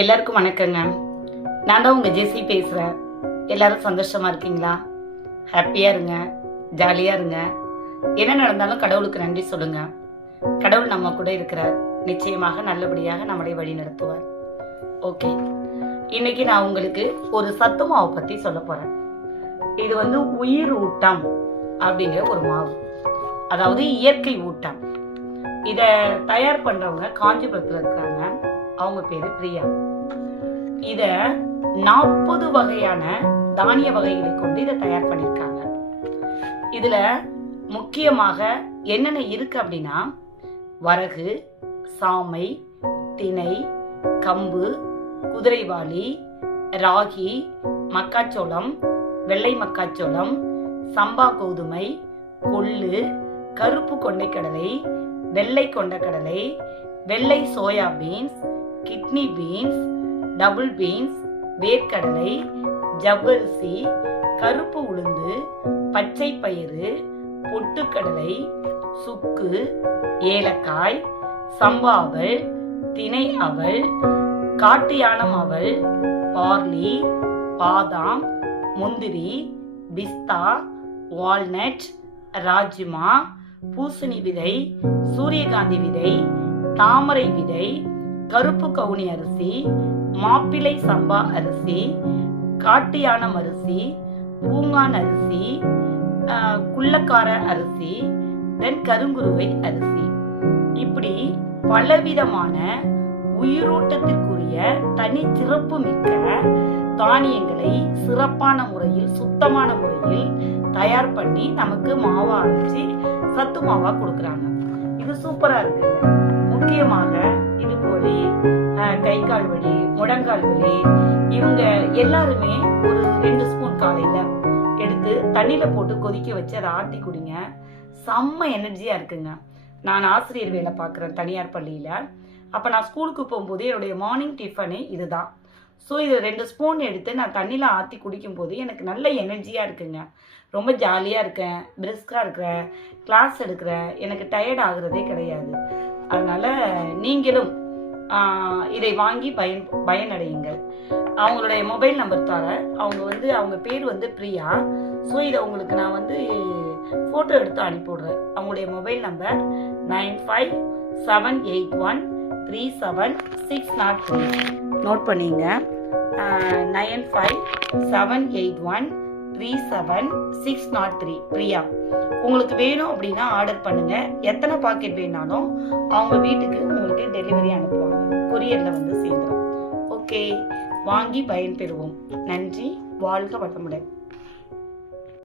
எல்லாருக்கும் வணக்கங்க. நான் தான் உங்கள் ஜெசி பேசுகிறேன். எல்லாரும் சந்தோஷமாக இருக்கீங்களா? ஹாப்பியாக இருங்க, ஜாலியாக இருங்க. என்ன நடந்தாலும் கடவுளுக்கு நன்றி சொல்லுங்க. கடவுள் நம்ம கூட இருக்கிறார். நிச்சயமாக நல்லபடியாக நம்மளை வழி நடத்துவார். ஓகே, இன்னைக்கு நான் உங்களுக்கு ஒரு சத்து மாவை பற்றி சொல்ல போகிறேன். இது உயிர் ஊட்டம் அப்படிங்கிற ஒரு மாவு, அதாவது இயற்கை ஊட்டம். இதை தயார் பண்ணுறவங்க காஞ்சிபுரத்தில் இருக்கிறாங்க. அவங்க பேரு பிரியா. இத 40 வகையான தானிய வகைகளை கொண்டு இதை தயார் பண்ணியிருக்காங்க. இதுல முக்கியமாக என்னென்ன இருக்கு அப்படின்னா, வரகு, சாமை, திணை, கம்பு, குதிரைவாளி, ராகி, மக்காச்சோளம், வெள்ளை மக்காச்சோளம், சம்பா கோதுமை, கொள்ளு, கருப்பு கொண்டைக்கடலை, வெள்ளை கொண்டக்கடலை, வெள்ளை soya beans, kidney beans, double beans, வேர்க்கடலை, ஜவ்வரிசி, கருப்பு உளுந்து, பச்சை பயிறு, பொட்டுக்கடலை, சுக்கு, ஏலக்காய், சம்பா அவல், திணை அவல், காட்டு யானம் அவல், பார்லி, பாதாம், முந்திரி, பிஸ்தா, வால்நட், ராஜ்மா, பூசணி விதை, சூரியகாந்தி விதை, தாமரை விதை, கருப்பு கவுனி அரிசி, மாப்பிள்ளை சம்பா அரிசி, காட்டு யானம் அரிசி, பூங்கான் அரிசி, குள்ளக்கார அரிசி, தென் கருங்குருவை அரிசி. இப்படி பலவிதமான உயிரோட்டத்திற்குரிய தனி சிறப்பு மிக்க தானியங்களை சிறப்பான முறையில், சுத்தமான முறையில் தயார் பண்ணி நமக்கு மாவா அரைச்சி சத்து மாவா கொடுக்குறாங்க. இது சூப்பரா இருக்குங்க. முக்கியமாக இடுப்பு வலி, கை கால் வலி, முழங்கால் வலி, இவங்க எல்லாருமே ஒரு 2 ஸ்பூன் காலையில எடுத்து தண்ணியில போட்டு கொதிக்க வச்சு அதை ஆட்டி குடிங்க. செம்ம எனர்ஜியா இருக்குங்க. நான் ஆசிரியர் வேலை பார்க்குறேன் தனியார் பள்ளியில. அப்போ நான் ஸ்கூலுக்கு போகும்போது என்னுடைய மார்னிங் டிஃபனே இதுதான். ஸோ இது 2 ஸ்பூன் எடுத்து நான் தண்ணியில் ஆற்றி குடிக்கும்போது எனக்கு நல்ல எனர்ஜியாக இருக்குங்க. ரொம்ப ஜாலியாக இருக்கேன், பிரிஸ்காக இருக்கிறேன், கிளாஸ் எடுக்கிறேன், எனக்கு டயர்ட் ஆகுறதே கிடையாது. அதனால் நீங்களும் இதை வாங்கி பயனடையுங்கள். அவங்களுடைய மொபைல் நம்பர் தரேன். அவங்க பேர் பிரியா. ஸோ இதை உங்களுக்கு நான் ஃபோட்டோ எடுத்து அனுப்பிவிடுறேன். அவங்களுடைய மொபைல் நம்பர் 9578137603. நோட் பண்ணிங்க. 9578137603. பிரியா. உங்களுக்கு வேணும் அப்படின்னா ஆர்டர் பண்ணுங்க. எத்தனை பாக்கெட் வேணாலும் அவங்க வீட்டுக்கு உங்களுக்கு டெலிவரி அனுப்புவாங்க. கொரியர்ல சேர்ந்துடும். ஓகே, வாங்கி பயன்பெறுவோம். நன்றி. வாழ்க வளமுடன்.